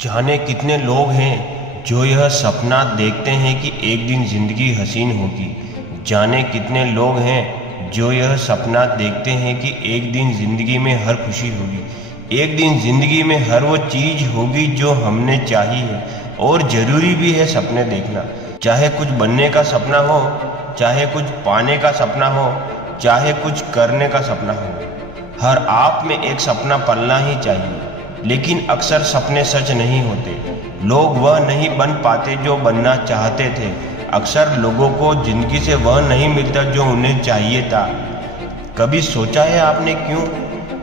जाने कितने लोग हैं जो यह सपना देखते हैं कि एक दिन जिंदगी हसीन होगी। जाने कितने लोग हैं जो यह सपना देखते हैं कि एक दिन जिंदगी में हर खुशी होगी। एक दिन जिंदगी में हर वो चीज होगी जो हमने चाही है। और जरूरी भी है सपने देखना, चाहे कुछ बनने का सपना हो, चाहे कुछ पाने का सपना हो, चाहे कुछ करने का सपना हो। हर आप में एक सपना पलना ही चाहिए। लेकिन अक्सर सपने सच नहीं होते। लोग वह नहीं बन पाते जो बनना चाहते थे। अक्सर लोगों को जिंदगी से वह नहीं मिलता जो उन्हें चाहिए था। कभी सोचा है आपने क्यों?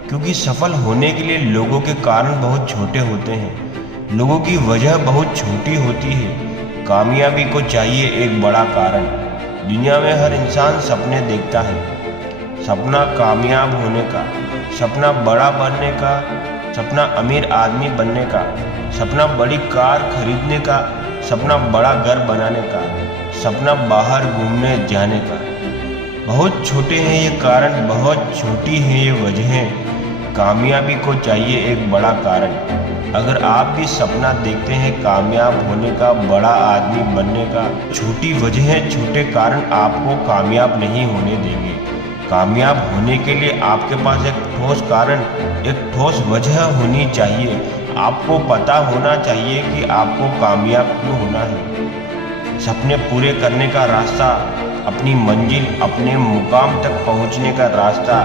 क्योंकि सफल होने के लिए लोगों के कारण बहुत छोटे होते हैं। लोगों की वजह बहुत छोटी होती है। कामयाबी को चाहिए एक बड़ा कारण। दुनिया में हर इंसान सपने देखता है। सपना कामयाब होने का, सपना बड़ा बनने का, सपना अमीर आदमी बनने का, सपना बड़ी कार खरीदने का, सपना बड़ा घर बनाने का, सपना बाहर घूमने जाने का। बहुत छोटे हैं ये कारण, बहुत छोटी हैं ये वजहें। कामयाबी को चाहिए एक बड़ा कारण। अगर आप भी सपना देखते हैं कामयाब होने का, बड़ा आदमी बनने का, छोटी वजहें, छोटे कारण आपको कामयाब नहीं होने देंगे। कामयाब होने के लिए आपके पास एक ठोस कारण, एक ठोस वजह होनी चाहिए। आपको पता होना चाहिए कि आपको कामयाब क्यों होना है। सपने पूरे करने का रास्ता, अपनी मंजिल, अपने मुकाम तक पहुंचने का रास्ता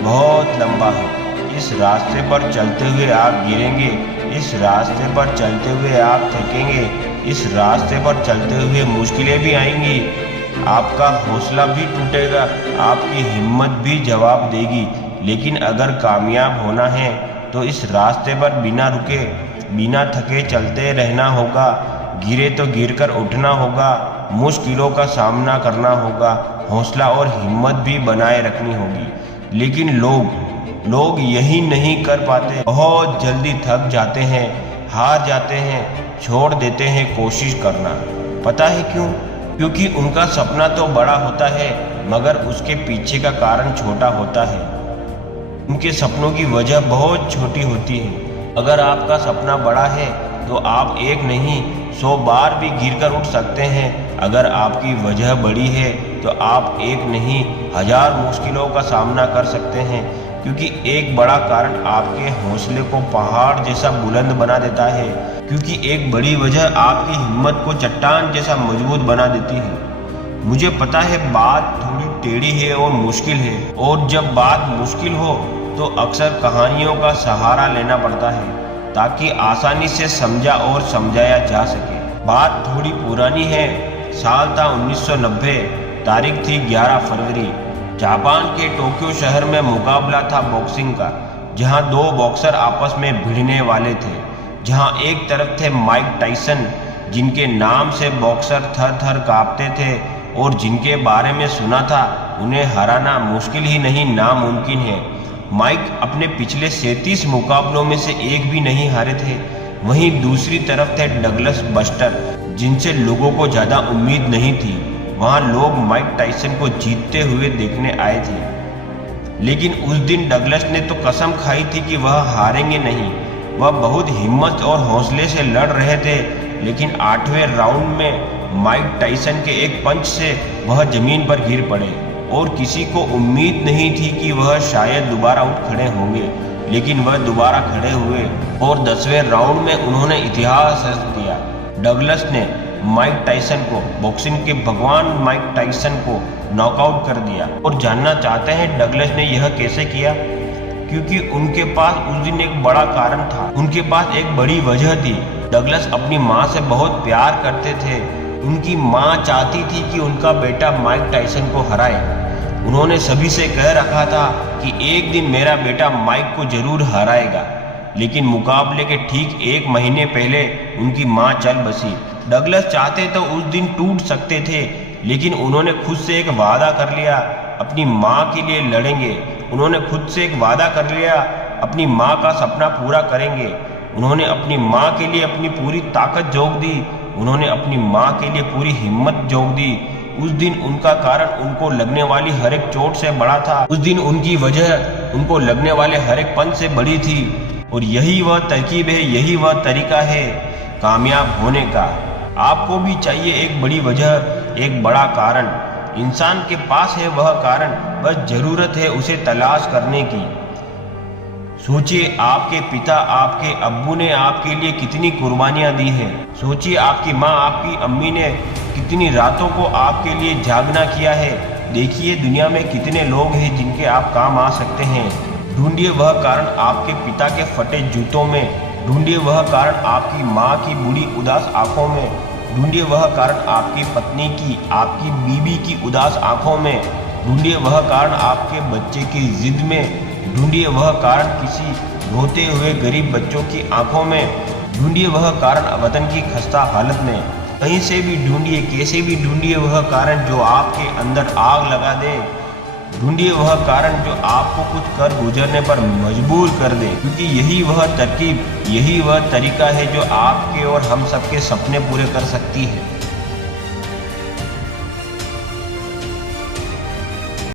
बहुत लंबा है। इस रास्ते पर चलते हुए आप गिरेंगे, इस रास्ते पर चलते हुए आप थकेंगे, इस रास्ते पर चलते हुए मुश्किलें भी आएंगी। आपका हौसला भी टूटेगा, आपकी हिम्मत भी जवाब देगी। लेकिन अगर कामयाब होना है तो इस रास्ते पर बिना रुके, बिना थके चलते रहना होगा। गिरे तो गिरकर उठना होगा, मुश्किलों का सामना करना होगा, हौसला और हिम्मत भी बनाए रखनी होगी। लेकिन लोग यही नहीं कर पाते। बहुत जल्दी थक जाते हैं, हार जाते हैं, छोड़ देते हैं कोशिश करना। पता है क्यों? क्योंकि उनका सपना तो बड़ा होता है मगर उसके पीछे का कारण छोटा होता है। उनके सपनों की वजह बहुत छोटी होती है। अगर आपका सपना बड़ा है तो आप एक नहीं 100 बार भी गिरकर उठ सकते हैं। अगर आपकी वजह बड़ी है तो आप एक नहीं 1000 मुश्किलों का सामना कर सकते हैं। क्योंकि एक बड़ा कारण आपके हौसले को पहाड़ जैसा बुलंद बना देता है। क्योंकि एक बड़ी वजह आपकी हिम्मत को चट्टान जैसा मजबूत बना देती है। मुझे पता है बात थोड़ी टेढ़ी है और मुश्किल है, और जब बात मुश्किल हो तो अक्सर कहानियों का सहारा लेना पड़ता है ताकि आसानी से समझा और समझाया जा सके। बात थोड़ी पुरानी है। साल था 1990, तारीख थी 11 फरवरी। जापान के टोक्यो शहर में मुकाबला था बॉक्सिंग का, जहां 2 बॉक्सर आपस में भिड़ने वाले थे। जहां एक तरफ थे माइक टाइसन, जिनके नाम से बॉक्सर थर थर कांपते थे और जिनके बारे में सुना था उन्हें हराना मुश्किल ही नहीं नामुमकिन है। माइक अपने पिछले 37 मुकाबलों में से एक भी नहीं हारे थे। वहीं दूसरी तरफ थे डगलस बस्टर, जिनसे लोगों को ज़्यादा उम्मीद नहीं थी। वहाँ लोग माइक टाइसन को जीतते हुए देखने आए थे। लेकिन उस दिन डगलस ने तो कसम खाई थी कि वह हारेंगे नहीं। वह बहुत हिम्मत और हौसले से लड़ रहे थे। लेकिन 8वें राउंड में माइक टाइसन के एक पंच से वह जमीन पर गिर पड़े और किसी को उम्मीद नहीं थी कि वह शायद दोबारा उठ खड़े होंगे। लेकिन वह दोबारा खड़े हुए और 10वें राउंड में उन्होंने इतिहास रच दिया। डगलस ने माइक टाइसन को, बॉक्सिंग के भगवान माइक टाइसन को नॉकआउट कर दिया। और जानना चाहते हैं डगलस ने यह कैसे किया? क्योंकि उनके पास उस दिन एक बड़ा कारण था, उनके पास एक बड़ी वजह थी। डगलस अपनी माँ से बहुत प्यार करते थे। उनकी माँ चाहती थी कि उनका बेटा माइक टाइसन को हराए। उन्होंने सभी से कह रखा था कि एक दिन मेरा बेटा माइक को जरूर हराएगा। लेकिन मुकाबले के ठीक 1 महीने पहले उनकी माँ चल बसी। डगलस चाहते तो उस दिन टूट सकते थे, लेकिन उन्होंने खुद से एक वादा कर लिया, अपनी माँ के लिए लड़ेंगे। उन्होंने खुद से एक वादा कर लिया, अपनी माँ का सपना पूरा करेंगे। उन्होंने अपनी माँ के लिए अपनी पूरी ताकत झोंक दी। उन्होंने अपनी माँ के लिए पूरी हिम्मत झोंक दी। उस दिन उनका कारण उनको लगने वाली हर एक चोट से बड़ा था। उस दिन उनकी वजह उनको लगने वाले हर एक पंच से बड़ी थी। और यही वह तरकीब है, यही वह तरीका है कामयाब होने का। आपको भी चाहिए एक बड़ी वजह, एक बड़ा कारण। इंसान के पास है वह कारण, बस जरूरत है उसे तलाश करने की। सोचिए आपके पिता, आपके अब्बू ने आपके लिए कितनी कुर्बानियां दी है। सोचिए आपकी माँ, आपकी अम्मी ने कितनी रातों को आपके लिए जागना किया है। देखिए दुनिया में कितने लोग हैं जिनके आप काम आ सकते हैं। ढूंढिए वह कारण आपके पिता के फटे जूतों में, ढूंढिए वह कारण आपकी माँ की बुरी उदास आंखों में, ढूंढिए वह कारण आपकी पत्नी की, आपकी बीवी की उदास आंखों में, ढूंढिए वह कारण आपके बच्चे की जिद में, ढूंढिए वह कारण किसी रोते हुए गरीब बच्चों की आंखों में, ढूंढिए वह कारण वतन की खस्ता हालत में। कहीं से भी ढूंढिए, कैसे भी ढूंढिए वह कारण जो आपके अंदर आग लगा दे। ढूंढिए वह कारण जो आपको कुछ कर गुजरने पर मजबूर कर दे, क्योंकि यही वह तरकीब, यही वह तरीका है जो आपके और हम सबके सपने पूरे कर सकती है।